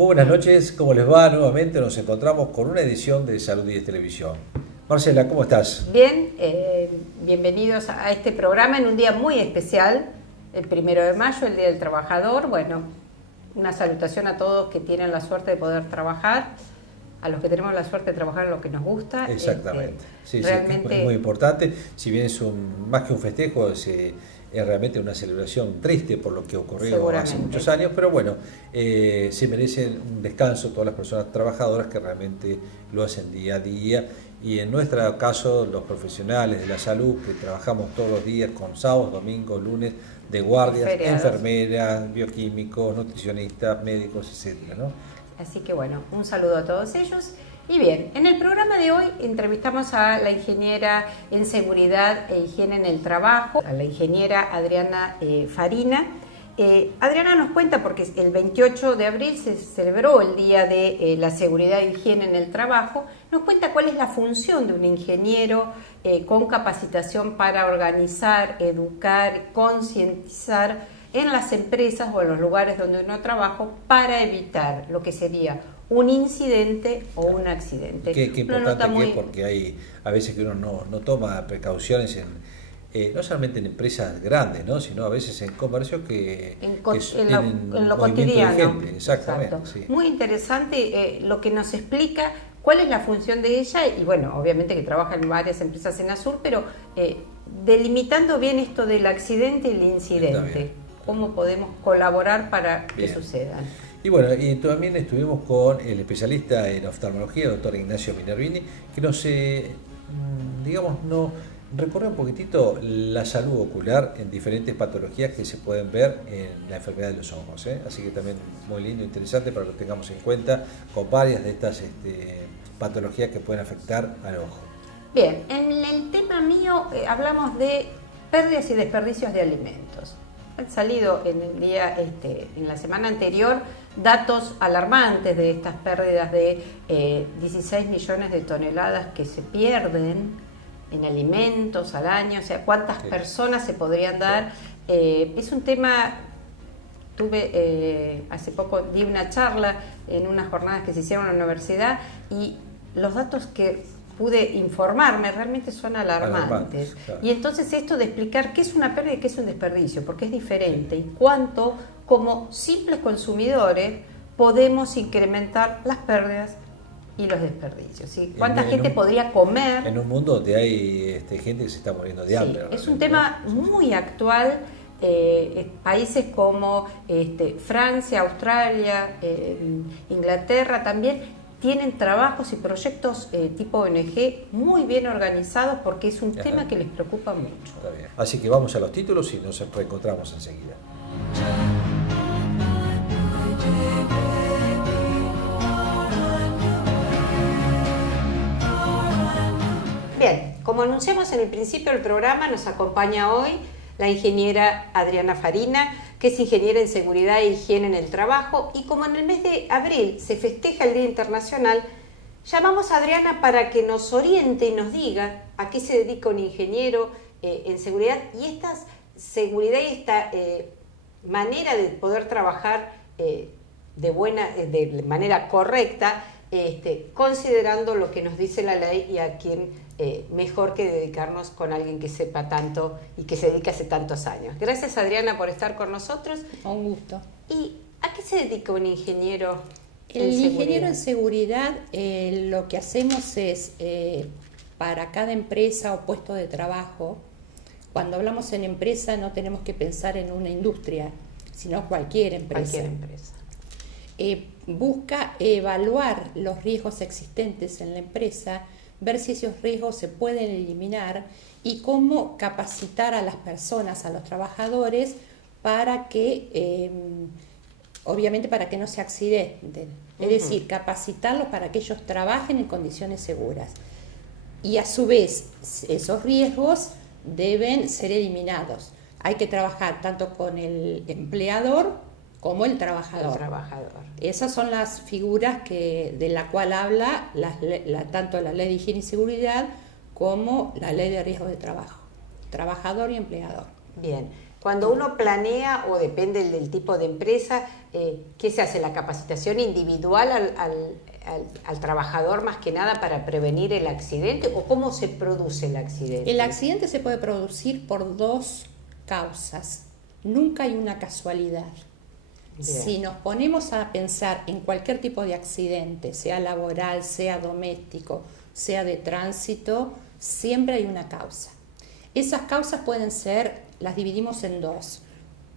Muy buenas noches, ¿cómo les va? Nuevamente nos encontramos con una edición de Salud y de Televisión. Marcela, ¿cómo estás? Bien, bienvenidos a este programa en un día muy especial, el 1 de mayo, el Día del Trabajador. Bueno, una salutación a todos que tienen la suerte de poder trabajar, a los que tenemos la suerte de trabajar en lo que nos gusta. Exactamente, sí, realmente es muy importante. Si bien es más que un festejo, es realmente una celebración triste por lo que ocurrió hace muchos años, pero bueno, se merecen un descanso todas las personas trabajadoras que realmente lo hacen día a día, y en nuestro caso los profesionales de la salud que trabajamos todos los días con sábados, domingos, lunes de guardias, enfermeras, bioquímicos, nutricionistas, médicos, etcétera, ¿no? Así que bueno, un saludo a todos ellos. Y bien, en el programa de hoy entrevistamos a la ingeniera en seguridad e higiene en el trabajo, a la ingeniera Adriana Farina. Adriana nos cuenta, porque el 28 de abril se celebró el Día de la Seguridad e Higiene en el Trabajo, nos cuenta cuál es la función de un ingeniero con capacitación para organizar, educar, concientizar en las empresas o en los lugares donde uno trabaja para evitar lo que sería un incidente o un accidente. Qué importante que es, porque hay a veces que uno no toma precauciones no solamente en empresas grandes, ¿no?, sino a veces en comercios que en lo cotidiano. Gente. Exactamente. Sí. Muy interesante lo que nos explica cuál es la función de ella, y bueno, obviamente que trabaja en varias empresas en Azul, pero delimitando bien esto del accidente y el incidente, cómo podemos colaborar para que sucedan. Y bueno, y también estuvimos con el especialista en oftalmología, el doctor Ignacio Minervini, que nos, nos recorre un poquitito la salud ocular en diferentes patologías que se pueden ver en la enfermedad de los ojos, ¿eh? Así que también muy lindo, interesante para que lo tengamos en cuenta, con varias de estas patologías que pueden afectar al ojo. Bien, en el tema mío hablamos de pérdidas y desperdicios de alimentos. Han salido en el día, en la semana anterior, datos alarmantes de estas pérdidas de 16 millones de toneladas que se pierden en alimentos al año. O sea, ¿cuántas personas se podrían dar? Es un tema, hace poco di una charla en unas jornadas que se hicieron en la universidad, y los datos que pude informarme realmente son alarmantes. Claro. Y entonces esto de explicar qué es una pérdida y qué es un desperdicio, porque es diferente, y cuánto como simples consumidores podemos incrementar las pérdidas y los desperdicios, ¿sí? ¿Cuánta gente podría comer? En un mundo donde hay gente que se está muriendo de hambre. Es un tema muy actual. Países como Francia, Australia, Inglaterra también tienen trabajos y proyectos tipo ONG muy bien organizados, porque es un tema que les preocupa mucho. Está bien. Así que vamos a los títulos y nos reencontramos enseguida. Bien, como anunciamos en el principio del programa, nos acompaña hoy la ingeniera Adriana Farina, que es ingeniera en seguridad e higiene en el trabajo, y como en el mes de abril se festeja el Día Internacional, llamamos a Adriana para que nos oriente y nos diga a qué se dedica un ingeniero en seguridad, y esta seguridad y esta manera de poder trabajar de manera correcta, considerando lo que nos dice la ley, y a quien mejor que dedicarnos con alguien que sepa tanto y que se dedica hace tantos años. Gracias, Adriana, por estar con nosotros. Un gusto. ¿Y a qué se dedica un ingeniero en seguridad? El ingeniero en seguridad, lo que hacemos es, para cada empresa o puesto de trabajo, cuando hablamos en empresa no tenemos que pensar en una industria, sino cualquier empresa. Cualquier empresa. Busca evaluar los riesgos existentes en la empresa, ver si esos riesgos se pueden eliminar, y cómo capacitar a las personas, a los trabajadores, para que, obviamente, para que no se accidenten. Es decir, capacitarlos para que ellos trabajen en condiciones seguras. Y a su vez, esos riesgos deben ser eliminados. Hay que trabajar tanto con el empleador como el trabajador. Esas son las figuras de la cual habla tanto la Ley de Higiene y Seguridad como la Ley de Riesgos de Trabajo. Trabajador y empleador. Bien. Cuando uno planea, o depende del tipo de empresa, ¿qué se hace? ¿La capacitación individual al trabajador más que nada para prevenir el accidente? ¿O cómo se produce el accidente? El accidente se puede producir por dos causas. Nunca hay una casualidad. Bien. Si nos ponemos a pensar en cualquier tipo de accidente, sea laboral, sea doméstico, sea de tránsito, siempre hay una causa. Esas causas pueden ser, las dividimos en dos: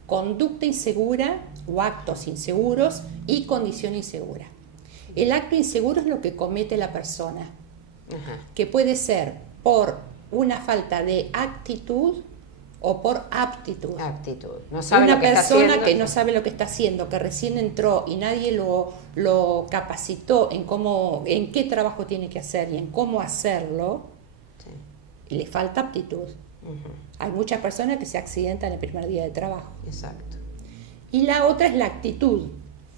conducta insegura o actos inseguros y condición insegura. El acto inseguro es lo que comete la persona, que puede ser por una falta de actitud o por aptitud. No sabe una lo que persona está que no sabe lo que está haciendo, que recién entró y nadie lo capacitó en qué trabajo tiene que hacer y en cómo hacerlo, sí. Le falta aptitud. Hay muchas personas que se accidentan el primer día de trabajo. Exacto. Y la otra es la actitud,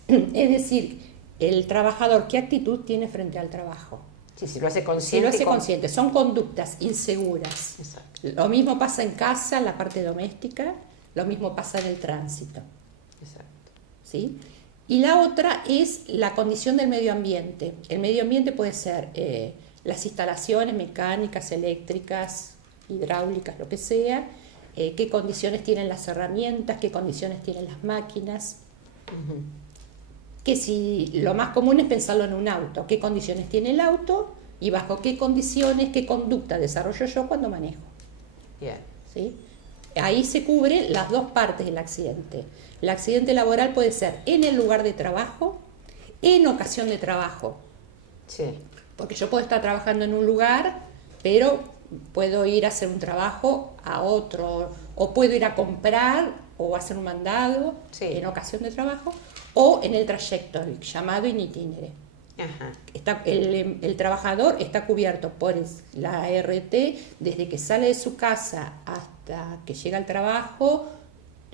es decir, el trabajador, ¿qué actitud tiene frente al trabajo? Sí, si lo hace consciente. Si lo hace consciente, son conductas inseguras. Exacto. Lo mismo pasa en casa, en la parte doméstica, lo mismo pasa en el tránsito. Exacto. ¿Sí? Y la otra es la condición del medio ambiente. El medio ambiente puede ser las instalaciones mecánicas, eléctricas, hidráulicas, lo que sea, qué condiciones tienen las herramientas, qué condiciones tienen las máquinas. Que si lo más común es pensarlo en un auto, qué condiciones tiene el auto y bajo qué condiciones, qué conducta desarrollo yo cuando manejo. Bien. ¿Sí? Ahí se cubren las dos partes del accidente. El accidente laboral puede ser en el lugar de trabajo, en ocasión de trabajo. Sí. Porque yo puedo estar trabajando en un lugar, pero puedo ir a hacer un trabajo a otro, o puedo ir a comprar o hacer un mandado, sí, en ocasión de trabajo, o en el trayecto, el llamado in itinere. El trabajador está cubierto por la ART desde que sale de su casa hasta que llega al trabajo,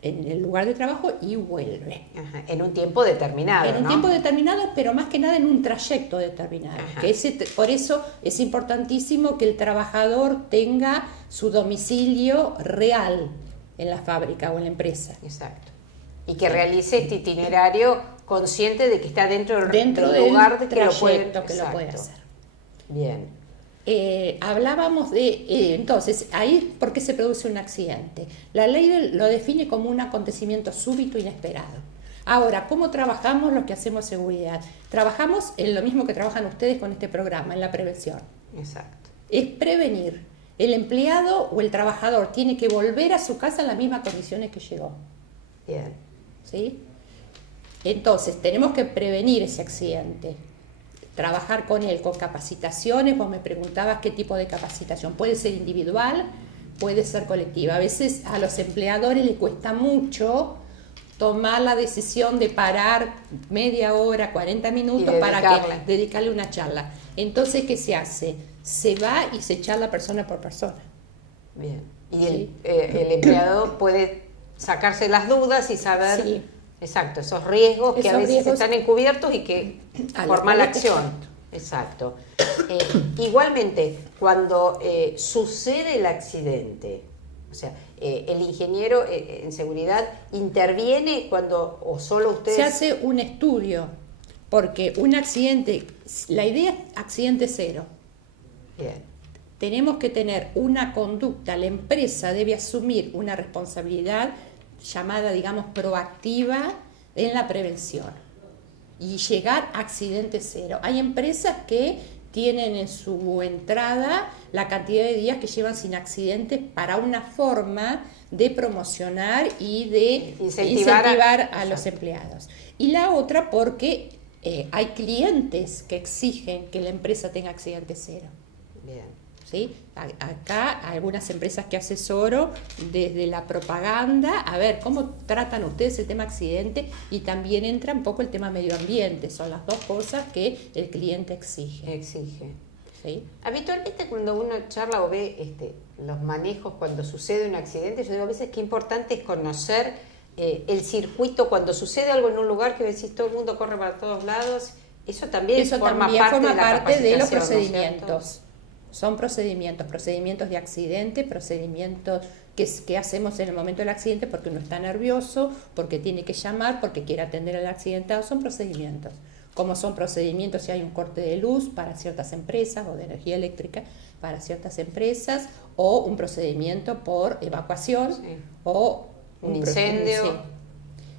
en el lugar de trabajo, y vuelve. En un tiempo determinado. En un tiempo determinado, pero más que nada en un trayecto determinado. Por eso es importantísimo que el trabajador tenga su domicilio real en la fábrica o en la empresa. Exacto. Y que realice este itinerario consciente de que está dentro del lugar de que lo puede hacer. Bien. Hablábamos de, entonces, ahí, ¿por qué se produce un accidente? La ley lo define como un acontecimiento súbito inesperado. Ahora, ¿cómo trabajamos los que hacemos seguridad? Trabajamos en lo mismo que trabajan ustedes con este programa, en la prevención. Exacto. Es prevenir. El empleado o el trabajador tiene que volver a su casa en las mismas condiciones que llegó. Bien. ¿Sí? Entonces, tenemos que prevenir ese accidente. Trabajar con él, con capacitaciones. Vos me preguntabas qué tipo de capacitación. Puede ser individual, puede ser colectiva. A veces a los empleadores les cuesta mucho tomar la decisión de parar media hora, 40 minutos para dedicarle una charla. Entonces, ¿qué se hace? Se va y se charla persona por persona. Bien. Y ¿sí? el empleado puede sacarse las dudas y saber... Sí. Exacto, esos riesgos que a veces están encubiertos y que por mala acción. Exacto. Igualmente, cuando sucede el accidente, o sea, el ingeniero en seguridad interviene cuando, o solo ustedes... Se hace un estudio, porque un accidente, la idea es accidente cero. Bien. Tenemos que tener una conducta, la empresa debe asumir una responsabilidad llamada, digamos, proactiva en la prevención y llegar a accidente cero. Hay empresas que tienen en su entrada la cantidad de días que llevan sin accidentes para una forma de promocionar y de incentivar a los empleados. Y la otra porque hay clientes que exigen que la empresa tenga accidente cero. Bien. ¿Sí? Acá algunas empresas que asesoro desde la propaganda, a ver cómo tratan ustedes el tema accidente, y también entra un poco el tema medio ambiente. Son las dos cosas que el cliente exige. ¿Sí? Habitualmente cuando uno charla o ve los manejos cuando sucede un accidente, yo digo a veces que importante es conocer el circuito cuando sucede algo en un lugar que decís todo el mundo corre para todos lados. Eso también forma parte de los procedimientos. ¿No? Son procedimientos de accidente, procedimientos qué hacemos en el momento del accidente, porque uno está nervioso, porque tiene que llamar, porque quiere atender al accidentado. Son procedimientos. Como son procedimientos si hay un corte de luz para ciertas empresas o de energía eléctrica para ciertas empresas, o un procedimiento por evacuación, sí, o un incendio. Sí.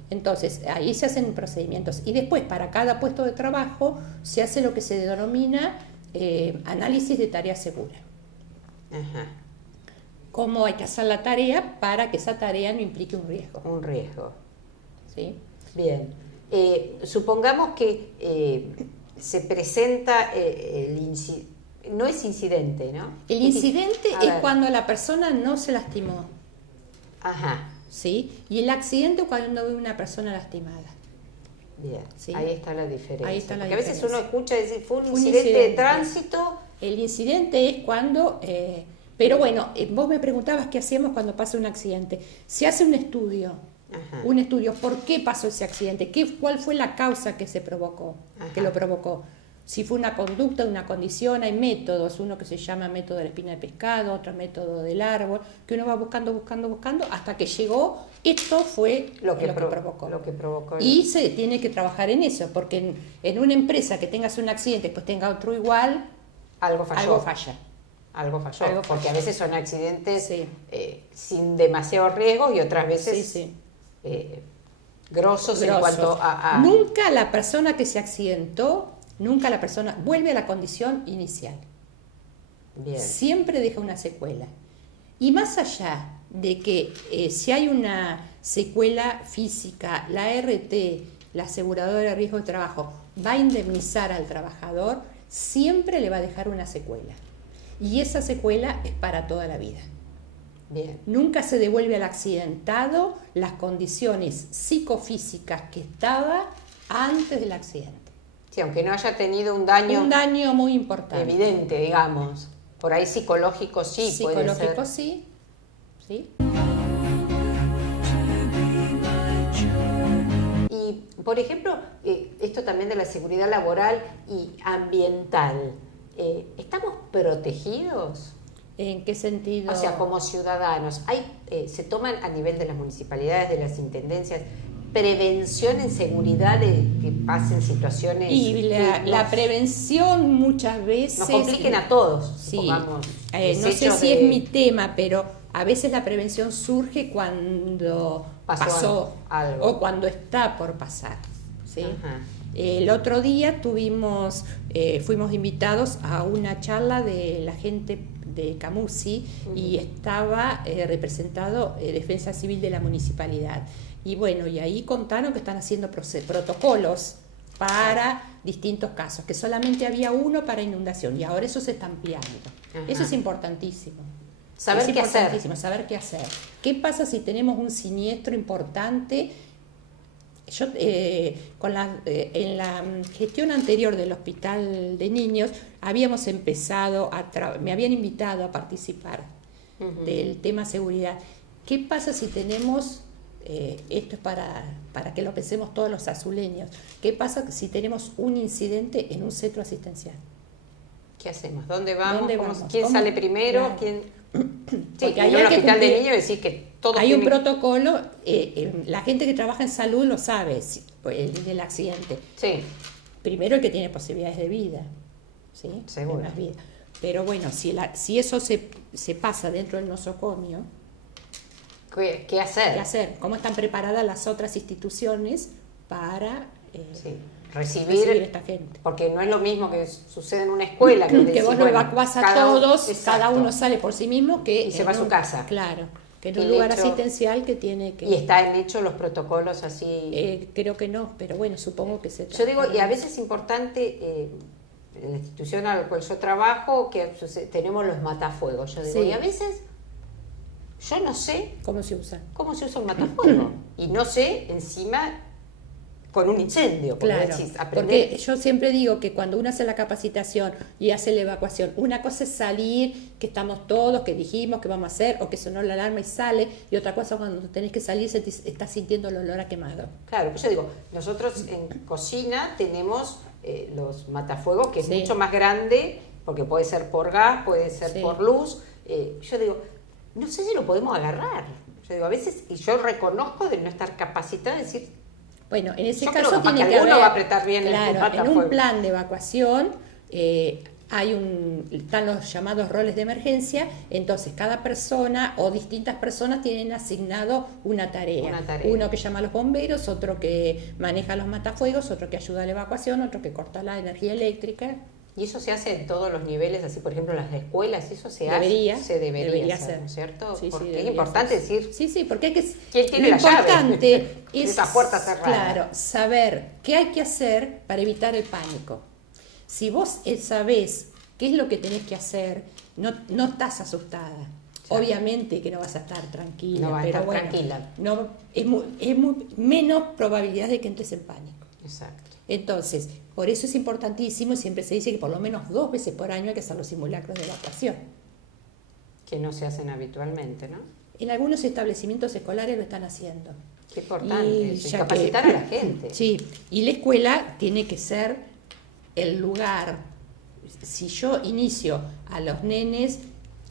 Entonces, ahí se hacen procedimientos. Y después, para cada puesto de trabajo, se hace lo que se denomina análisis de tarea segura. Ajá. Cómo hay que hacer la tarea para que esa tarea no implique un riesgo. Un riesgo. ¿Sí? Bien. Supongamos que se presenta el incidente. No es incidente, ¿no? El incidente es cuando la persona no se lastimó. Ajá. ¿Sí? Y el accidente es cuando ve una persona lastimada. Bien, ¿sí? Ahí está la diferencia. Ahí está la Porque diferencia. A veces uno escucha decir, fue un incidente de tránsito. El incidente es cuando... pero bueno, vos me preguntabas qué hacemos cuando pasa un accidente. Se hace un estudio. Ajá. Un estudio. ¿Por qué pasó ese accidente? ¿Cuál fue la causa que se provocó? Ajá. Que lo provocó. Si fue una conducta, una condición, hay métodos, uno que se llama método de la espina de pescado, otro método del árbol, que uno va buscando, hasta que llegó, esto fue lo que provocó. Y se tiene que trabajar en eso, porque en una empresa que tengas un accidente, pues tenga otro igual, algo falla. Porque a veces son accidentes sí, sin demasiado riesgo y otras veces sí. Grosos en cuanto a... Nunca la persona que se accidentó, nunca la persona vuelve a la condición inicial. Bien. Siempre deja una secuela. Y más allá de que si hay una secuela física, la ART, la aseguradora de riesgo de trabajo, va a indemnizar al trabajador, siempre le va a dejar una secuela. Y esa secuela es para toda la vida. Bien. Nunca se devuelve al accidentado las condiciones psicofísicas que estaba antes del accidente. Sí, aunque no haya tenido un daño muy importante. Evidente, digamos. Por ahí psicológico sí puede ser. Psicológico sí. Y, por ejemplo, esto también de la seguridad laboral y ambiental. ¿Estamos protegidos? ¿En qué sentido? O sea, como ciudadanos, se toman a nivel de las municipalidades, de las intendencias, prevención en seguridad de que pasen situaciones... Y la prevención muchas veces... Nos compliquen a todos, sí. Supongamos. No sé si es mi tema, pero a veces la prevención surge cuando pasó algo. O cuando está por pasar. ¿Sí? El otro día fuimos invitados a una charla de la gente de Camusi y estaba representado Defensa Civil de la Municipalidad. Y bueno, y ahí contaron que están haciendo protocolos para distintos casos, que solamente había uno para inundación y ahora eso se está ampliando. Eso es importantísimo. Saber qué hacer. ¿Qué pasa si tenemos un siniestro importante? Yo en la gestión anterior del Hospital de Niños habíamos empezado me habían invitado a participar del tema seguridad. ¿Qué pasa si tenemos, esto es para que lo pensemos todos los azuleños, qué pasa si tenemos un incidente en un centro asistencial? ¿Qué hacemos? ¿Dónde vamos? vamos? ¿Quién sale primero? Claro. ¿Quién? Sí, en un hospital de niños decir que todos hay un protocolo, la gente que trabaja en salud lo sabe, el accidente. Sí. Primero el que tiene posibilidades de vida, ¿sí? Seguro. Más vida. Pero bueno, si eso se pasa dentro del nosocomio, ¿qué hacer? ¿Qué hacer? ¿Cómo están preparadas las otras instituciones para recibir a esta gente? Porque no es lo mismo que sucede en una escuela que vos no evacuás a todos, cada uno exacto, sale por sí mismo y se va a su casa. Claro, que en un lugar asistencial que tiene que... ¿Y están hechos los protocolos así? Creo que no, pero bueno, supongo que se... Yo digo, y a veces es importante, en la institución a la cual yo trabajo, que tenemos los matafuegos. Yo digo, y a veces yo no sé... ¿Cómo se usa un matafuego? Y no sé, encima... con un incendio, claro, porque yo siempre digo que cuando uno hace la capacitación y hace la evacuación, una cosa es salir, que estamos todos, que dijimos que vamos a hacer, o que sonó la alarma y sale, y otra cosa cuando tenés que salir estás sintiendo el olor a quemado. Claro, yo digo, nosotros en cocina tenemos los matafuegos, que es mucho más grande, porque puede ser por gas, puede ser por luz. Yo digo, no sé si lo podemos agarrar. Yo digo, a veces, y yo reconozco de no estar capacitada de decir... Bueno, en ese yo caso creo tiene que alguno haber... va a apretar bien claro, en un plan de evacuación están los llamados roles de emergencia, entonces cada persona o distintas personas tienen asignado una tarea. Uno que llama a los bomberos, otro que maneja los matafuegos, otro que ayuda a la evacuación, otro que corta la energía eléctrica. Y eso se hace en todos los niveles, así por ejemplo en las escuelas, eso se debería hacer, ¿no es cierto? Sí, porque es importante decir... Sí, porque hay que... ¿Quién tiene lo la importante llave? es Esa puerta cerrada. Claro, saber qué hay que hacer para evitar el pánico. Si vos sabés qué es lo que tenés que hacer, no estás asustada. Claro. Obviamente que no vas a estar tranquila, no pero bueno, tranquila. No, es menos probabilidad de que entres en pánico. Exacto. Entonces, por eso es importantísimo, siempre se dice que por lo menos 2 veces por año hay que hacer los simulacros de evacuación. Que no se hacen habitualmente, ¿no? En algunos establecimientos escolares lo están haciendo. Qué importante, capacitar a la gente. Sí, y la escuela tiene que ser el lugar. Si yo inicio a los nenes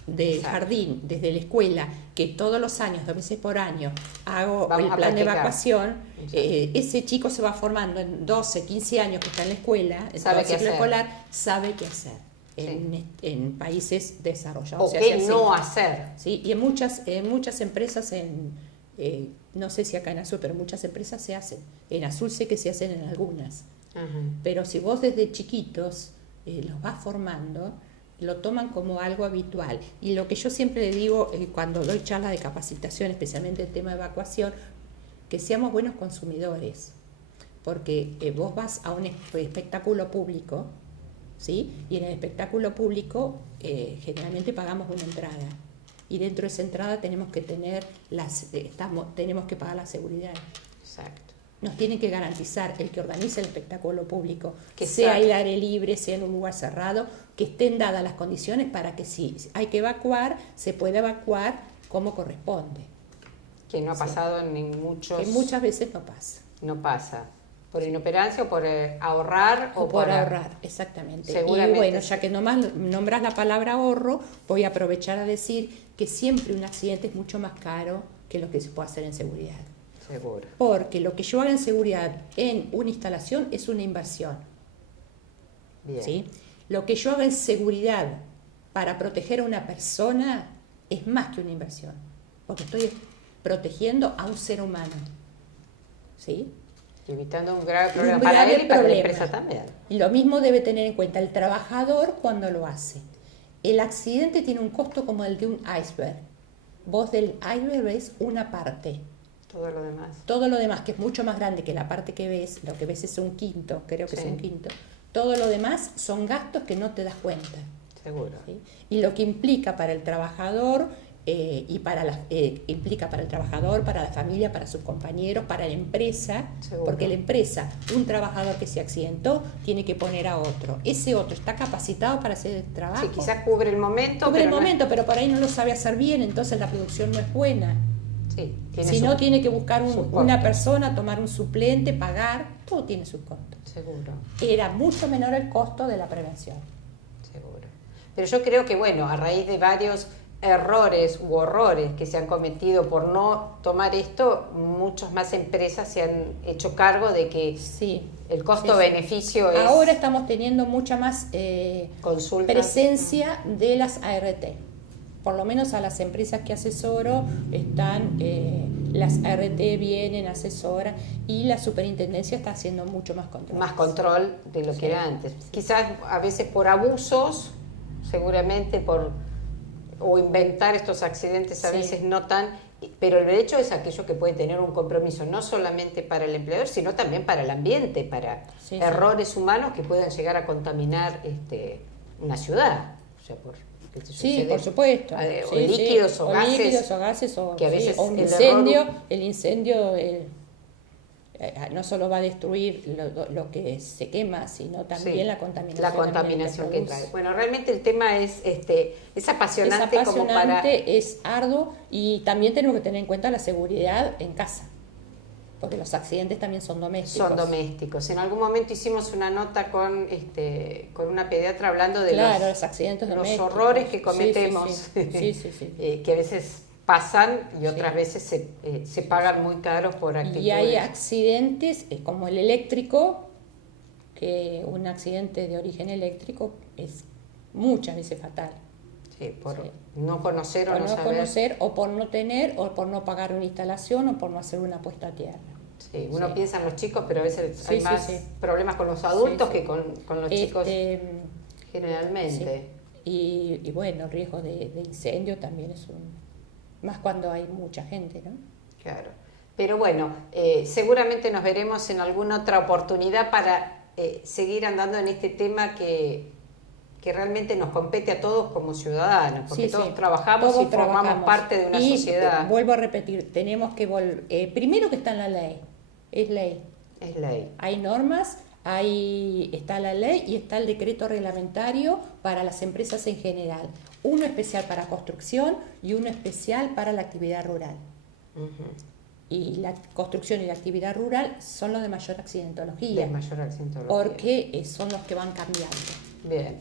del jardín, desde la escuela, que todos los años, 2 veces por año, hago el plan de evacuación, ese chico se va formando en 12, 15 años que está en la escuela, en todo el ciclo escolar, sabe qué hacer. En países desarrollados. O qué no hacer. Sí, y en muchas empresas, no sé si acá en Azul, pero muchas empresas se hacen. En Azul sé que se hacen en algunas. Pero si vos desde chiquitos los vas formando, lo toman como algo habitual. Y lo que yo siempre le digo cuando doy charlas de capacitación, especialmente el tema de evacuación, que seamos buenos consumidores. Porque vos vas a un espectáculo público, ¿sí? Y en el espectáculo público generalmente pagamos una entrada. Y dentro de esa entrada tenemos que tener tenemos que pagar la seguridad. Exacto. Nos tienen que garantizar el que organiza el espectáculo público, que sea al aire libre, sea en un lugar cerrado, que estén dadas las condiciones para que si hay que evacuar, se pueda evacuar como corresponde. Que no ha pasado en muchos... Que muchas veces no pasa. No pasa. ¿Por inoperancia o por ahorrar? O por ahorrar, exactamente. Seguramente. Y bueno, ya que nomás nombras la palabra ahorro, voy a aprovechar a decir que siempre un accidente es mucho más caro que lo que se puede hacer en seguridad. Seguro. Porque lo que yo haga en seguridad en una instalación es una inversión. Bien. ¿Sí? Lo que yo haga en seguridad para proteger a una persona es más que una inversión. Porque estoy protegiendo a un ser humano. ¿Sí? Evitando un grave problema para él y para la empresa también. Y lo mismo debe tener en cuenta el trabajador cuando lo hace. El accidente tiene un costo como el de un iceberg. Vos del iceberg ves una parte. Todo lo demás, que es mucho más grande que la parte que ves, lo que ves es un quinto, creo que es un quinto. Todo lo demás son gastos que no te das cuenta. Seguro. ¿Sí? Y lo que implica para el trabajador, implica para el trabajador, para la familia, para sus compañeros, para la empresa, porque la empresa, un trabajador que se accidentó, tiene que poner a otro. Ese otro está capacitado para hacer el trabajo. Sí, quizás cubre el momento. Pero por ahí no lo sabe hacer bien, entonces la producción no es buena. Sí, no tiene que buscar una persona, tomar un suplente, pagar, todo tiene su costo. Seguro. Era mucho menor el costo de la prevención. Seguro. Pero yo creo que, bueno, a raíz de varios errores u horrores que se han cometido por no tomar esto, muchas más empresas se han hecho cargo de que el costo-beneficio es... Ahora estamos teniendo mucha más presencia de las ART. Por lo menos a las empresas que asesoro están, las ART vienen, asesoran, y la superintendencia está haciendo mucho más control. Más control de lo que era antes. Quizás a veces por abusos, seguramente o inventar estos accidentes a veces no tan... Pero el derecho es aquello que puede tener un compromiso no solamente para el empleador, sino también para el ambiente, para errores humanos que puedan llegar a contaminar una ciudad. O sea, por supuesto. O líquidos o gases. Que a veces un incendio, el incendio no solo va a destruir lo que se quema, sino también la contaminación. La contaminación que trae. Bueno, realmente el tema es apasionante. Como es arduo, y también tenemos que tener en cuenta la seguridad en casa. porque los accidentes también son domésticos. Son domésticos. En algún momento hicimos una nota con una pediatra hablando de los accidentes domésticos, los horrores que cometemos, que a veces pasan y otras veces se pagan muy caros por actitudes. Y hay accidentes como el eléctrico, que un accidente de origen eléctrico es muchas veces fatal. Sí, por no conocer o por no saber. Conocer, o por no tener, o por no pagar una instalación, o por no hacer una puesta a tierra. Sí, uno piensa en los chicos, pero a veces hay más problemas con los adultos que con los chicos generalmente. Y bueno, el riesgo de incendio también es más cuando hay mucha gente, ¿no? Claro. Pero bueno, seguramente nos veremos en alguna otra oportunidad para seguir andando en este tema que realmente nos compete a todos como ciudadanos, porque todos trabajamos y formamos parte de una sociedad. Vuelvo a repetir, tenemos que primero que está en la ley, es ley. Es ley. Hay normas, está la ley y está el decreto reglamentario para las empresas en general. Uno especial para construcción y uno especial para la actividad rural. Y la construcción y la actividad rural son los de mayor accidentología. Porque son los que van cambiando. Bien.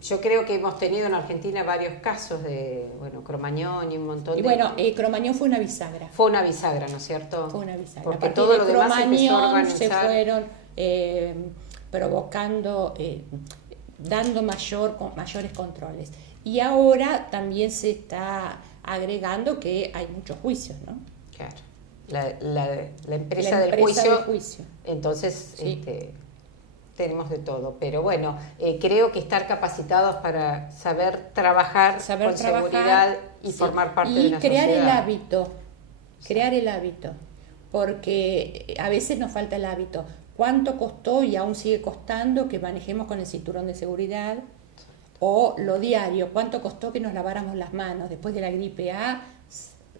Yo creo que hemos tenido en Argentina varios casos de, Cromañón y un montón de... Y bueno, Cromañón fue una bisagra. Fue una bisagra, ¿no es cierto? Fue una bisagra. Porque todo lo demás se empezó a organizar. Se fueron provocando, dando mayores controles. Y ahora también se está agregando que hay muchos juicios, ¿no? Claro. La empresa del juicio. Entonces, tenemos de todo, pero bueno, creo que estar capacitados para saber trabajar con seguridad y formar parte de una sociedad. Crear el hábito, porque a veces nos falta el hábito. ¿Cuánto costó y aún sigue costando que manejemos con el cinturón de seguridad? O lo diario, ¿cuánto costó que nos laváramos las manos después de la gripe A?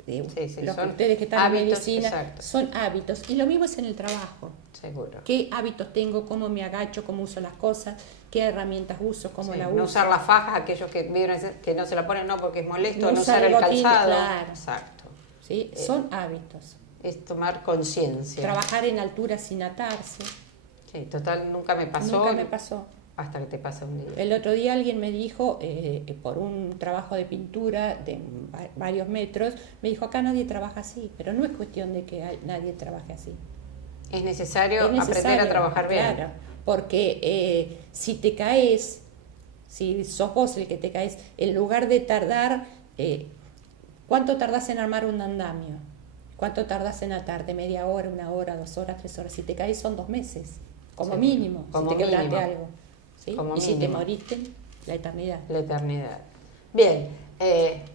Los que ustedes que están en medicina, son hábitos. Y lo mismo es en el trabajo. Seguro. ¿Qué hábitos tengo? ¿Cómo me agacho? ¿Cómo uso las cosas? ¿Qué herramientas uso? ¿Cómo la uso? No usar las fajas, aquellos que no se la ponen porque es molesto, no usar el calzado. Claro. Exacto. ¿Sí? Son hábitos. Es tomar conciencia. Trabajar en altura sin atarse. Sí, total, nunca me pasó. Hasta que te pasa un día. El otro día alguien me dijo, por un trabajo de pintura de varios metros, me dijo, acá nadie trabaja así, pero no es cuestión de que nadie trabaje así. Es necesario aprender a trabajar bien. Claro, porque si te caes, si sos vos el que te caes, en lugar de tardar, ¿cuánto tardás en armar un andamio? ¿Cuánto tardás en atarte? ¿Media hora, 1 hora, 2 horas, 3 horas? Si te caes son 2 meses, como mínimo, si te quebraste algo. ¿Sí? Y si te moriste, la eternidad. La eternidad. Bien,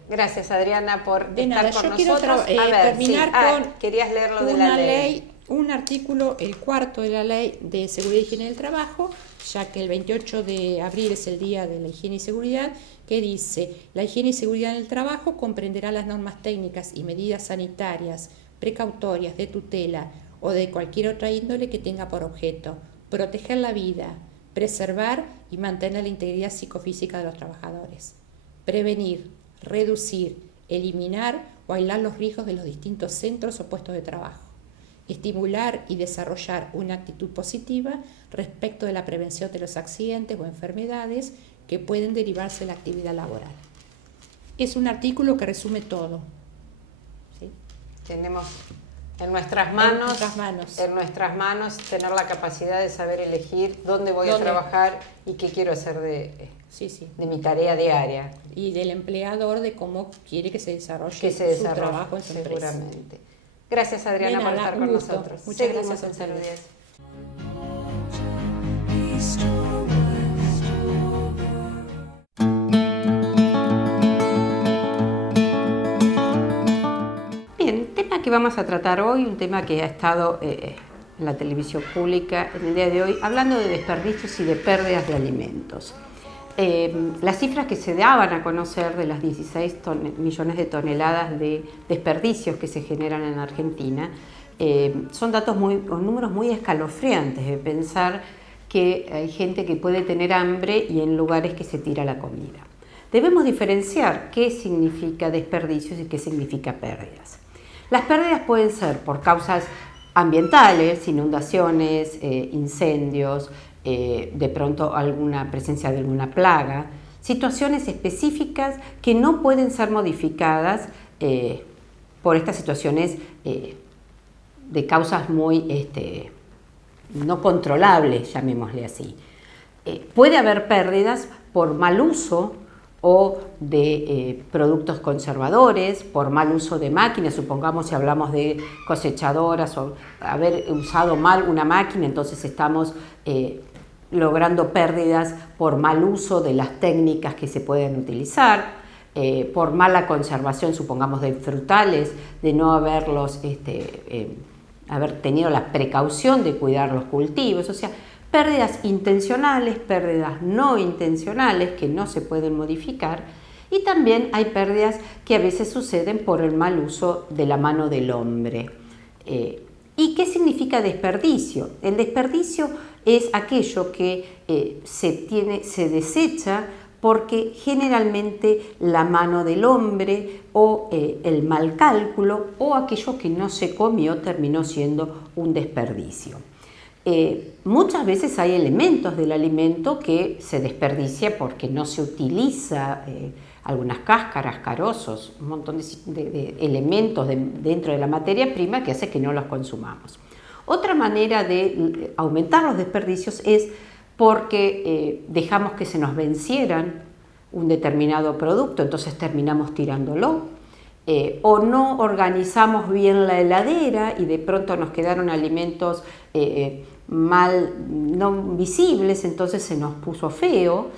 gracias Adriana por estar con nosotros. Terminar con querías leerlo de la ley. Un artículo, el 4º de la Ley de Seguridad y Higiene del Trabajo, ya que el 28 de abril es el Día de la Higiene y Seguridad, que dice: la higiene y seguridad en el trabajo comprenderá las normas técnicas y medidas sanitarias, precautorias, de tutela o de cualquier otra índole que tenga por objeto proteger la vida, preservar y mantener la integridad psicofísica de los trabajadores, prevenir, reducir, eliminar o aislar los riesgos de los distintos centros o puestos de trabajo, estimular y desarrollar una actitud positiva respecto de la prevención de los accidentes o enfermedades que pueden derivarse de la actividad laboral. Es un artículo que resume todo. ¿Sí? Tenemos en nuestras manos tener la capacidad de saber elegir dónde voy a trabajar y qué quiero hacer de mi tarea diaria. Y del empleador, de cómo quiere que se desarrolle su trabajo en su empresa. Seguramente. Gracias Adriana por estar con nosotros. Muchas gracias en 010. Bien, tema que vamos a tratar hoy, un tema que ha estado en la televisión pública en el día de hoy, hablando de desperdicios y de pérdidas de alimentos. Las cifras que se daban a conocer de las 16 millones de toneladas de desperdicios que se generan en Argentina son con números muy escalofriantes de pensar que hay gente que puede tener hambre y en lugares que se tira la comida. Debemos diferenciar qué significa desperdicios y qué significa pérdidas. Las pérdidas pueden ser por causas ambientales, inundaciones, incendios, de pronto alguna presencia de alguna plaga, situaciones específicas que no pueden ser modificadas por estas situaciones de causas muy no controlables, llamémosle así. Puede haber pérdidas por mal uso o de productos conservadores, por mal uso de máquinas, supongamos si hablamos de cosechadoras o haber usado mal una máquina, entonces estamos logrando pérdidas por mal uso de las técnicas que se pueden utilizar, por mala conservación, supongamos de frutales, de no haberlos, haber tenido la precaución de cuidar los cultivos, o sea, pérdidas intencionales, pérdidas no intencionales que no se pueden modificar, y también hay pérdidas que a veces suceden por el mal uso de la mano del hombre. ¿Y qué significa desperdicio? El desperdicio es aquello que se desecha porque generalmente la mano del hombre o el mal cálculo o aquello que no se comió terminó siendo un desperdicio. Muchas veces hay elementos del alimento que se desperdicia porque no se utiliza, algunas cáscaras, carozos, un montón de elementos dentro de la materia prima que hace que no los consumamos. Otra manera de aumentar los desperdicios es porque dejamos que se nos vencieran un determinado producto, entonces terminamos tirándolo, o no organizamos bien la heladera y de pronto nos quedaron alimentos no visibles, entonces se nos puso feo,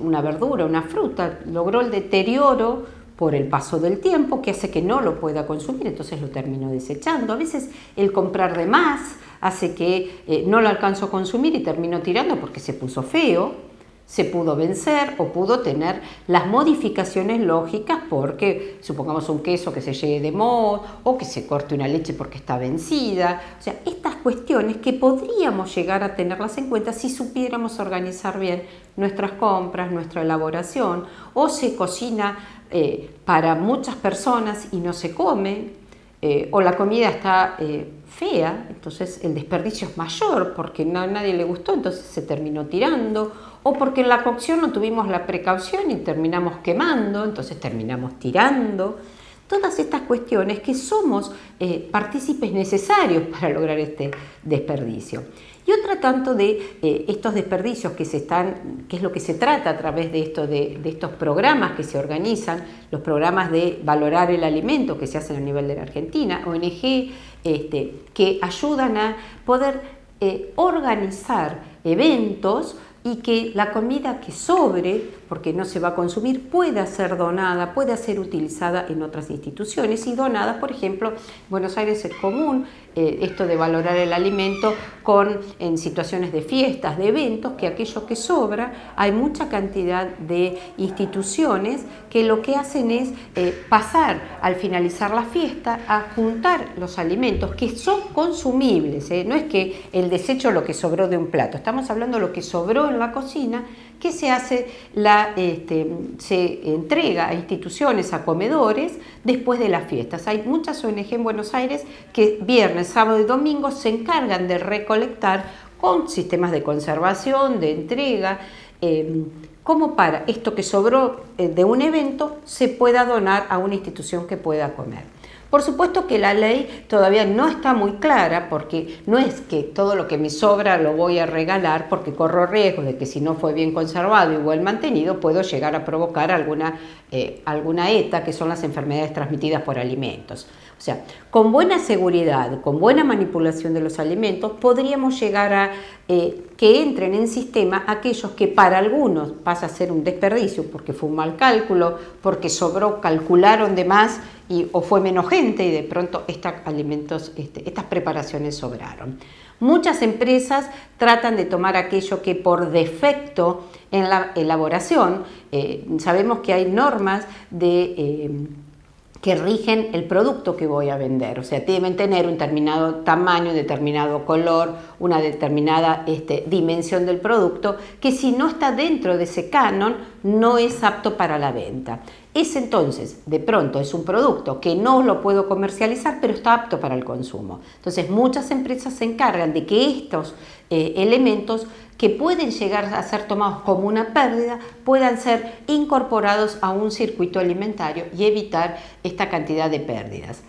una verdura, una fruta, logró el deterioro por el paso del tiempo que hace que no lo pueda consumir, entonces lo termino desechando. A veces el comprar de más hace que no lo alcanzo a consumir y termino tirando porque se puso feo, se pudo vencer o pudo tener las modificaciones lógicas porque, supongamos un queso que se llegue de moho o que se corte una leche porque está vencida. O sea, estas cuestiones que podríamos llegar a tenerlas en cuenta si supiéramos organizar bien nuestras compras, nuestra elaboración, o se cocina para muchas personas y no se come, o la comida está fea, entonces el desperdicio es mayor porque a nadie le gustó, entonces se terminó tirando, o porque en la cocción no tuvimos la precaución y terminamos quemando, entonces terminamos tirando. Todas estas cuestiones que somos partícipes necesarios para lograr este desperdicio. Y otra tanto de estos desperdicios que es lo que se trata a través de estos programas que se organizan, los programas de valorar el alimento que se hacen a nivel de la Argentina, ONG, que ayudan a poder organizar eventos y que la comida que sobre, porque no se va a consumir, pueda ser donada, pueda ser utilizada en otras instituciones y donada, por ejemplo, en Buenos Aires es común esto de valorar el alimento en situaciones de fiestas, de eventos, que aquello que sobra, hay mucha cantidad de instituciones que lo que hacen es pasar al finalizar la fiesta a juntar los alimentos que son consumibles, no es que el desecho lo que sobró de un plato, estamos hablando de lo que sobró en la cocina, que se hace se entrega a instituciones, a comedores después de las fiestas. Hay muchas ONG en Buenos Aires que viernes, sábado y domingo se encargan de recolectar con sistemas de conservación, de entrega, como para esto que sobró de un evento se pueda donar a una institución que pueda comer. Por supuesto que la ley todavía no está muy clara porque no es que todo lo que me sobra lo voy a regalar porque corro riesgo de que si no fue bien conservado y buen mantenido puedo llegar a provocar alguna ETA, que son las enfermedades transmitidas por alimentos. O sea, con buena seguridad, con buena manipulación de los alimentos, podríamos llegar a que entren en sistema aquellos que para algunos pasa a ser un desperdicio porque fue un mal cálculo, porque sobró, calcularon de más o fue menos gente y de pronto estas preparaciones sobraron. Muchas empresas tratan de tomar aquello que por defecto en la elaboración, sabemos que hay normas que rigen el producto que voy a vender. O sea, deben tener un determinado tamaño, un determinado color, una determinada dimensión del producto, que si no está dentro de ese canon, no es apto para la venta. Es entonces, de pronto, es un producto que no lo puedo comercializar, pero está apto para el consumo. Entonces, muchas empresas se encargan de que estos elementos que pueden llegar a ser tomados como una pérdida, puedan ser incorporados a un circuito alimentario y evitar esta cantidad de pérdidas.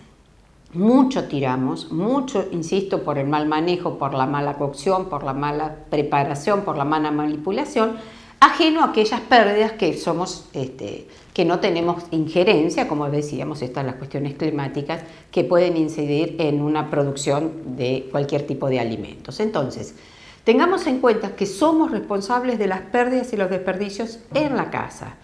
Mucho tiramos, mucho, insisto, por el mal manejo, por la mala cocción, por la mala preparación, por la mala manipulación, ajeno a aquellas pérdidas que somos, que no tenemos injerencia, como decíamos, están las cuestiones climáticas que pueden incidir en una producción de cualquier tipo de alimentos. Entonces, tengamos en cuenta que somos responsables de las pérdidas y los desperdicios en la casa.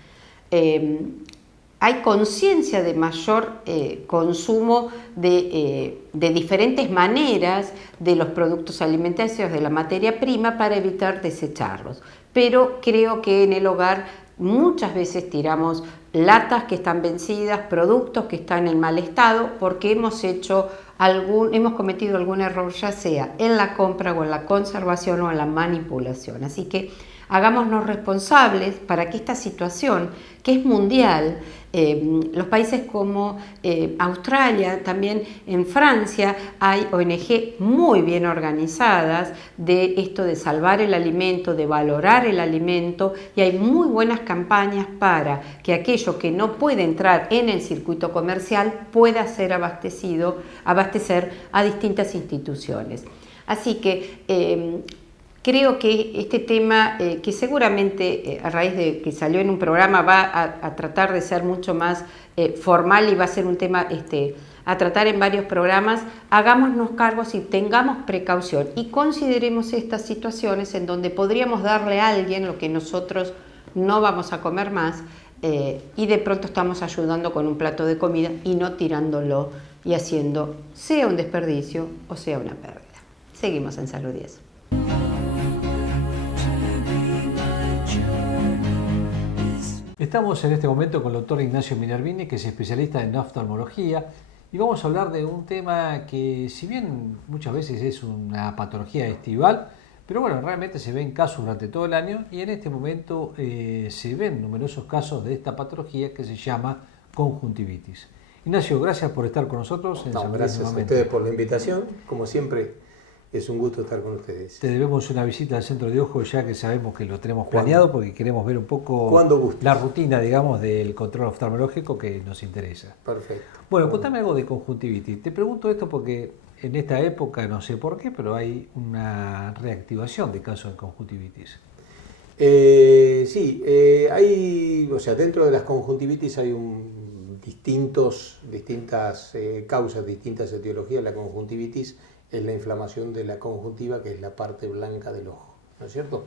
Hay conciencia de mayor consumo de diferentes maneras de los productos alimenticios, de la materia prima, para evitar desecharlos. Pero creo que en el hogar muchas veces tiramos latas que están vencidas, productos que están en mal estado, porque hemos cometido algún error, ya sea en la compra o en la conservación o en la manipulación. Así que hagámonos responsables para que esta situación, que es mundial, los países como Australia, también en Francia, hay ONG muy bien organizadas de esto de salvar el alimento, de valorar el alimento, y hay muy buenas campañas para que aquello que no puede entrar en el circuito comercial pueda ser abastecer a distintas instituciones. Así que creo que este tema, que seguramente a raíz de que salió en un programa va a tratar de ser mucho más formal y va a ser un tema a tratar en varios programas, hagámonos cargos y tengamos precaución y consideremos estas situaciones en donde podríamos darle a alguien lo que nosotros no vamos a comer más y de pronto estamos ayudando con un plato de comida y no tirándolo y haciendo sea un desperdicio o sea una pérdida. Seguimos en Salud 10. Estamos en este momento con el doctor Ignacio Minervini, que es especialista en oftalmología, y vamos a hablar de un tema que, si bien muchas veces es una patología estival, pero bueno, realmente se ven casos durante todo el año, y en este momento se ven numerosos casos de esta patología que se llama conjuntivitis. Ignacio, gracias por estar con nosotros. Gracias a ustedes por la invitación. Como siempre, es un gusto estar con ustedes. Te debemos una visita al centro de ojos, ya que sabemos que lo tenemos planeado, porque queremos ver un poco la rutina, digamos, del control oftalmológico que nos interesa. Perfecto. Bueno, contame algo de conjuntivitis. Te pregunto esto porque en esta época, no sé por qué, pero hay una reactivación de casos de conjuntivitis. Sí, dentro de las conjuntivitis hay distintas causas, distintas etiologías. La conjuntivitis es la inflamación de la conjuntiva, que es la parte blanca del ojo, ¿no es cierto?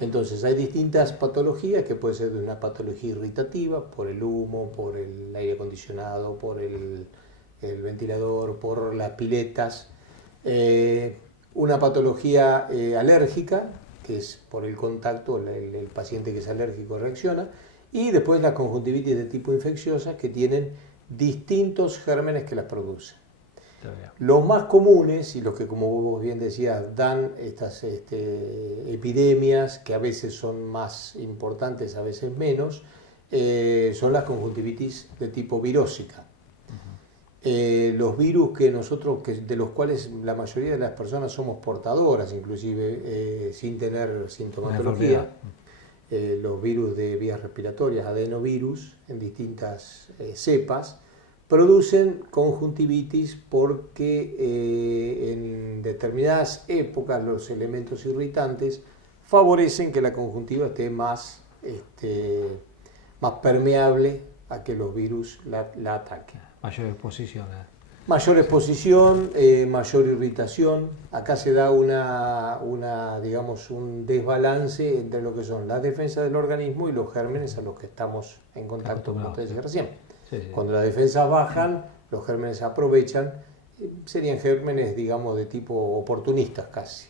Entonces hay distintas patologías, que puede ser de una patología irritativa, por el humo, por el aire acondicionado, por el ventilador, por las piletas, una patología alérgica, que es por el contacto, el paciente que es alérgico reacciona, y después la conjuntivitis de tipo infecciosa, que tienen distintos gérmenes que las producen. Los más comunes, y los que, como vos bien decías, dan estas epidemias, que a veces son más importantes, a veces menos, son las conjuntivitis de tipo virósica. Los virus de los cuales la mayoría de las personas somos portadoras, inclusive sin tener sintomatología, los virus de vías respiratorias, adenovirus, en distintas cepas, producen conjuntivitis porque en determinadas épocas los elementos irritantes favorecen que la conjuntiva esté más permeable a que los virus la ataquen. Mayor exposición. Mayor exposición, mayor irritación. Acá se da un desbalance entre lo que son las defensas del organismo y los gérmenes a los que estamos en contacto, como ustedes decían recién. Sí. Cuando las defensas bajan, los gérmenes aprovechan, serían gérmenes, digamos, de tipo oportunistas casi.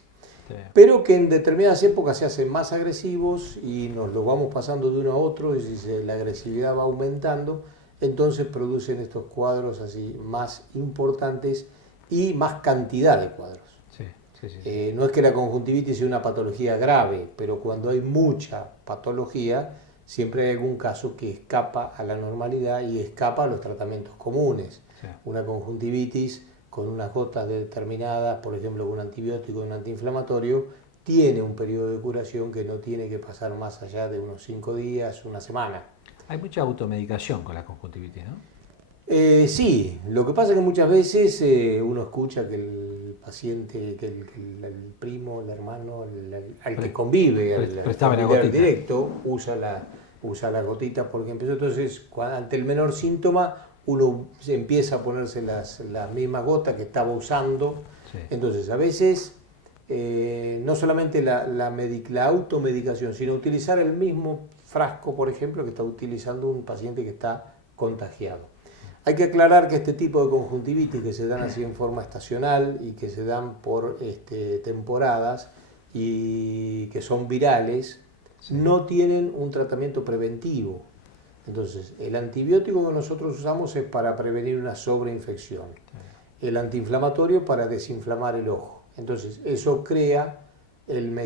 Sí. Pero que en determinadas épocas se hacen más agresivos y nos lo vamos pasando de uno a otro, y si la agresividad va aumentando, entonces producen estos cuadros así más importantes y más cantidad de cuadros. Sí. No es que la conjuntivitis sea una patología grave, pero cuando hay mucha patología, siempre hay algún caso que escapa a la normalidad y escapa a los tratamientos comunes. Sí. Una conjuntivitis con unas gotas determinadas, por ejemplo con un antibiótico, un antiinflamatorio, tiene un periodo de curación que no tiene que pasar más allá de unos 5 días, una semana. Hay mucha automedicación con la conjuntivitis, ¿no? Sí, lo que pasa es que muchas veces uno escucha que el paciente, que el primo, el hermano, al que convive, al familiar directo, usa la gotita porque empezó. Entonces, ante el menor síntoma, uno se empieza a ponerse las mismas gotas que estaba usando. Sí. Entonces, a veces, no solamente la automedicación, sino utilizar el mismo frasco, por ejemplo, que está utilizando un paciente que está contagiado. Hay que aclarar que este tipo de conjuntivitis que se dan así en forma estacional y que se dan por temporadas y que son virales, sí, no tienen un tratamiento preventivo. Entonces, el antibiótico que nosotros usamos es para prevenir una sobreinfección. Sí. El antiinflamatorio para desinflamar el ojo. Entonces, eso crea el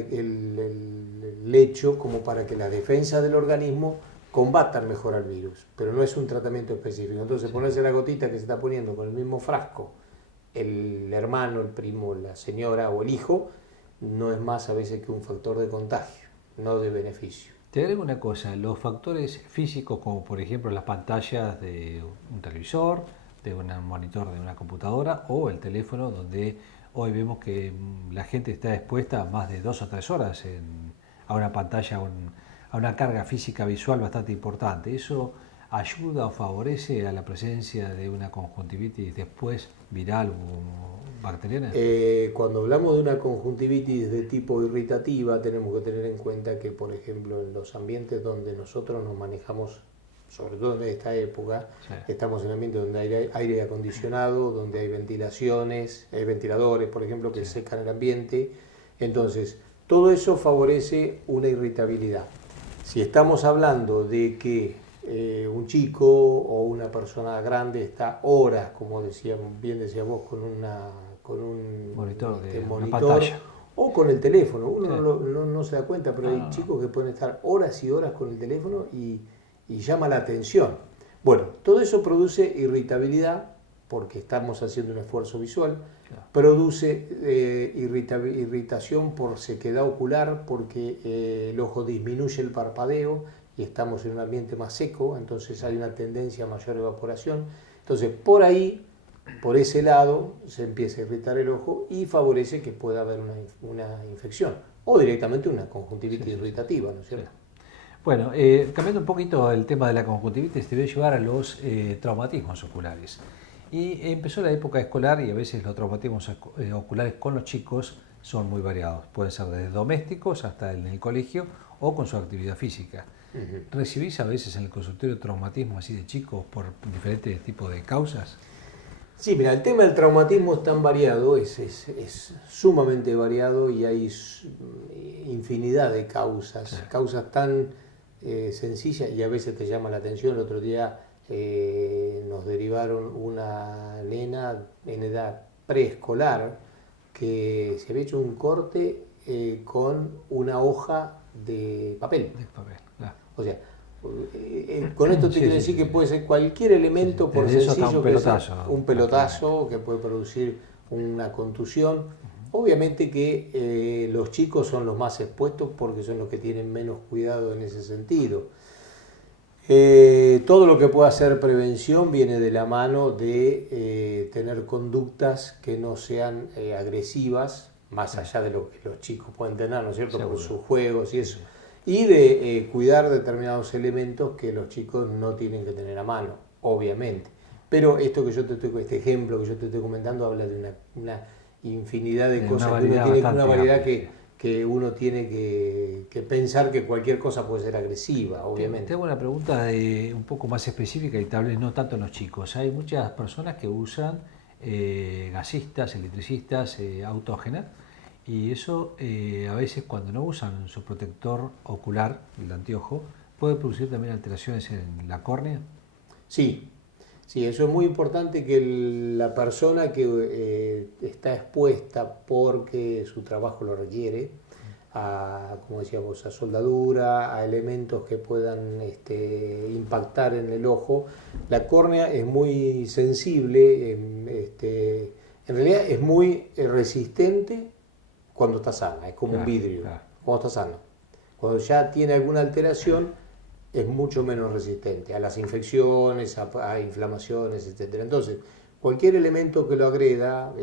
lecho como para que la defensa del organismo combatan mejor al virus, pero no es un tratamiento específico. Entonces, ponerse la gotita que se está poniendo con el mismo frasco, el hermano, el primo, la señora o el hijo, no es más a veces que un factor de contagio, no de beneficio. Te agrego una cosa, los factores físicos como por ejemplo las pantallas de un televisor, de un monitor de una computadora o el teléfono, donde hoy vemos que la gente está expuesta a más de 2 o 3 horas a una pantalla, a una carga física visual bastante importante. ¿Eso ayuda o favorece a la presencia de una conjuntivitis después viral o bacteriana? Cuando hablamos de una conjuntivitis de tipo irritativa, tenemos que tener en cuenta que, por ejemplo, en los ambientes donde nosotros nos manejamos, sobre todo en esta época, sí, estamos en ambientes donde hay aire acondicionado, donde hay ventilaciones, hay ventiladores, por ejemplo, que sí, secan el ambiente. Entonces, todo eso favorece una irritabilidad. Si estamos hablando de que un chico o una persona grande está horas, como bien decías vos, con un monitor, una pantalla, o con el teléfono, uno no se da cuenta, pero hay chicos que pueden estar horas y horas con el teléfono y llama la atención. Bueno, todo eso produce irritabilidad porque estamos haciendo un esfuerzo visual, produce irritación por sequedad ocular porque el ojo disminuye el parpadeo y estamos en un ambiente más seco, entonces hay una tendencia a mayor evaporación. Entonces, por ahí, por ese lado, se empieza a irritar el ojo y favorece que pueda haber una infección o directamente una conjuntivitis irritativa, ¿no es cierto? Sí. Bueno, cambiando un poquito el tema de la conjuntivitis, te voy a llevar a los traumatismos oculares. Y empezó la época escolar y a veces los traumatismos oculares con los chicos son muy variados. Pueden ser desde domésticos hasta en el colegio o con su actividad física. ¿Recibís a veces en el consultorio traumatismo así de chicos por diferentes tipos de causas? Sí, mira, el tema del traumatismo es tan variado, es sumamente variado y hay infinidad de causas, sí, causas tan sencillas y a veces te llama la atención. El otro día nos derivaron una nena en edad preescolar que se había hecho un corte con una hoja de papel. Claro. O sea, con esto te quiero decir que puede ser cualquier elemento, por sencillo que sea un pelotazo que puede producir una contusión. Obviamente que los chicos son los más expuestos porque son los que tienen menos cuidado en ese sentido. Todo lo que pueda ser prevención viene de la mano de tener conductas que no sean agresivas, más allá de lo que los chicos pueden tener, ¿no es cierto?, por sus juegos y eso. Y de cuidar determinados elementos que los chicos no tienen que tener a mano, obviamente. Pero este ejemplo que yo te estoy comentando habla de una infinidad de cosas, una variedad que uno tiene que pensar que cualquier cosa puede ser agresiva, obviamente. Tengo una pregunta un poco más específica y tal vez no tanto en los chicos. Hay muchas personas que usan gasistas, electricistas, autógenas, y eso a veces cuando no usan su protector ocular, el anteojo, puede producir también alteraciones en la córnea. Sí, eso es muy importante, que la persona que está expuesta porque su trabajo lo requiere, como decíamos, a soldadura, a elementos que puedan impactar en el ojo. La córnea es muy sensible, en realidad es muy resistente cuando está sana, es como un vidrio, cuando está sano. Cuando ya tiene alguna alteración es mucho menos resistente a las infecciones, a inflamaciones, etc. Entonces, cualquier elemento que lo agreda,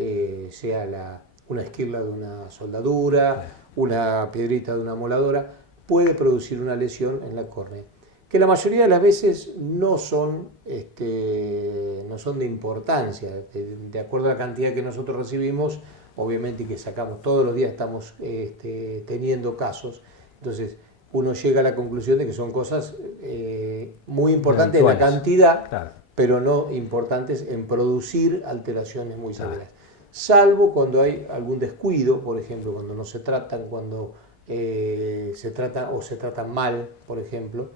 sea una esquirla de una soldadura, una piedrita de una moladora, puede producir una lesión en la córnea, que la mayoría de las veces no son de importancia, de acuerdo a la cantidad que nosotros recibimos, obviamente, que sacamos todos los días, estamos teniendo casos, entonces uno llega a la conclusión de que son cosas muy importantes en la cantidad, pero no importantes en producir alteraciones muy severas. Salvo cuando hay algún descuido, por ejemplo, cuando no se tratan, cuando se tratan mal, por ejemplo.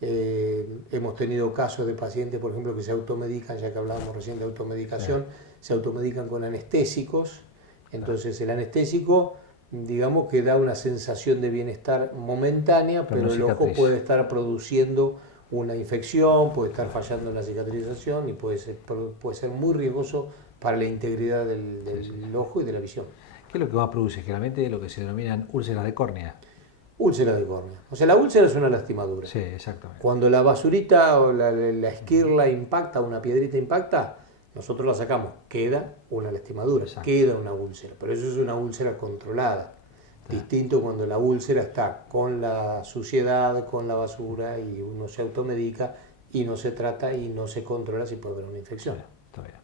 Hemos tenido casos de pacientes, por ejemplo, que se automedican, ya que hablábamos recién de automedicación, se automedican con anestésicos. Entonces el anestésico, digamos que da una sensación de bienestar momentánea, pero el ojo puede estar produciendo una infección, puede estar fallando en la cicatrización y puede ser muy riesgoso para la integridad del ojo y de la visión. ¿Qué es lo que más produce? Generalmente lo que se denominan úlceras de córnea. Úlceras de córnea. O sea, la úlcera es una lastimadura. Sí, exactamente. Cuando la basurita o la esquirla impacta, una piedrita impacta, nosotros la sacamos. Queda una lastimadura, queda una úlcera. Pero eso es una úlcera controlada. Distinto cuando la úlcera está con la suciedad, con la basura, y uno se automedica y no se trata y no se controla si puede haber una infección. Está bien.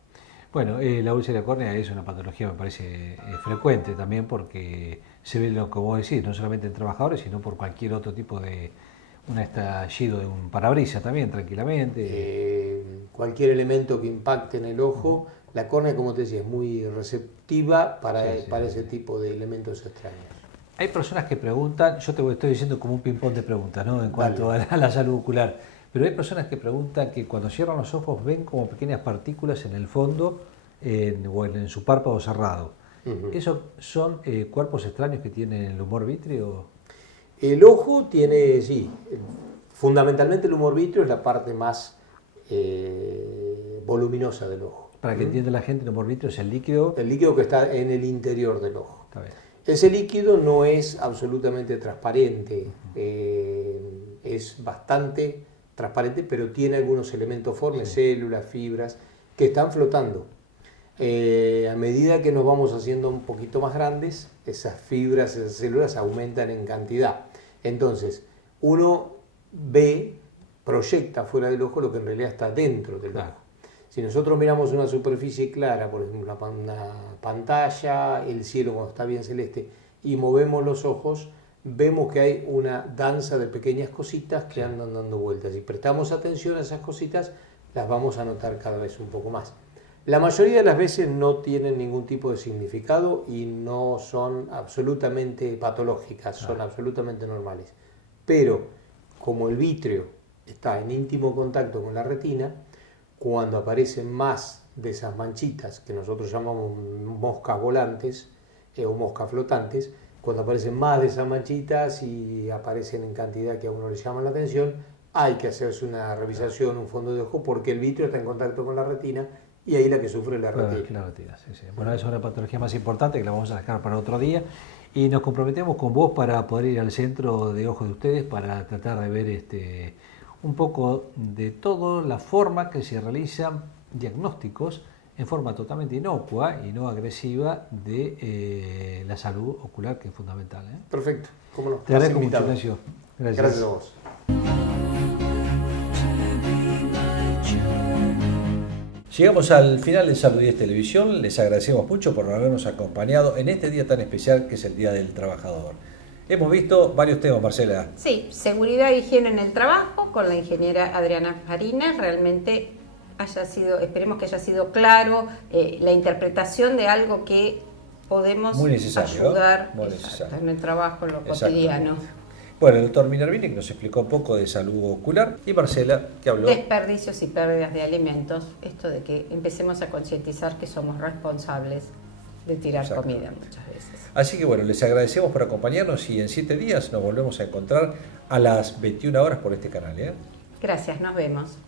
Bueno, la úlcera de córnea es una patología, me parece, frecuente también, porque se ve, lo que vos decís, no solamente en trabajadores, sino por cualquier otro tipo de un estallido de un parabrisas también, tranquilamente. Cualquier elemento que impacte en el ojo, la córnea, como te decía, es muy receptiva para ese tipo de elementos extraños. Hay personas que preguntan, yo te estoy diciendo como un ping-pong de preguntas, ¿no?, en cuanto a la salud ocular. Pero hay personas que preguntan que cuando cierran los ojos ven como pequeñas partículas en el fondo o en su párpado cerrado. ¿Esos son cuerpos extraños que tienen el humor vítreo? El ojo tiene, sí, fundamentalmente el humor vítreo es la parte más voluminosa del ojo. Para que entienda la gente, el humor vítreo es el líquido. El líquido que está en el interior del ojo. Está bien. Ese líquido no es absolutamente transparente, es bastante transparente, pero tiene algunos elementos formes, células, fibras, que están flotando. A medida que nos vamos haciendo un poquito más grandes, esas fibras, esas células aumentan en cantidad. Entonces, uno proyecta fuera del ojo lo que en realidad está dentro del ojo. Si nosotros miramos una superficie clara, por ejemplo una pantalla, el cielo cuando está bien celeste, y movemos los ojos, vemos que hay una danza de pequeñas cositas que andan dando vueltas. Si prestamos atención a esas cositas, las vamos a notar cada vez un poco más. La mayoría de las veces no tienen ningún tipo de significado y no son absolutamente patológicas, son absolutamente normales. Pero como el vítreo está en íntimo contacto con la retina, cuando aparecen más de esas manchitas, que nosotros llamamos moscas volantes o moscas flotantes, cuando aparecen más de esas manchitas y aparecen en cantidad que a uno le llama la atención, hay que hacerse una revisación, un fondo de ojo, porque el vítreo está en contacto con la retina y ahí la que sufre la retina. Bueno, esa es una patología más importante que la vamos a dejar para otro día. Y nos comprometemos con vos para poder ir al centro de ojos de ustedes para tratar de ver un poco de toda la forma que se realizan diagnósticos en forma totalmente inocua y no agresiva de la salud ocular, que es fundamental. Perfecto, cómo no. Te agradezco mucho, Ignacio. Gracias a vos. Llegamos al final de Salud 10 Televisión. Les agradecemos mucho por habernos acompañado en este día tan especial que es el Día del Trabajador. Hemos visto varios temas, Marcela. Sí, seguridad e higiene en el trabajo con la ingeniera Adriana Farina. Realmente esperemos que haya sido claro la interpretación de algo que podemos ayudar en el trabajo, en lo cotidiano. Bueno, el doctor Minervini que nos explicó un poco de salud ocular y Marcela que habló... Desperdicios y pérdidas de alimentos, esto de que empecemos a concientizar que somos responsables de tirar comida muchas veces. Así que bueno, les agradecemos por acompañarnos y en 7 días nos volvemos a encontrar a las 21 horas por este canal. Gracias, nos vemos.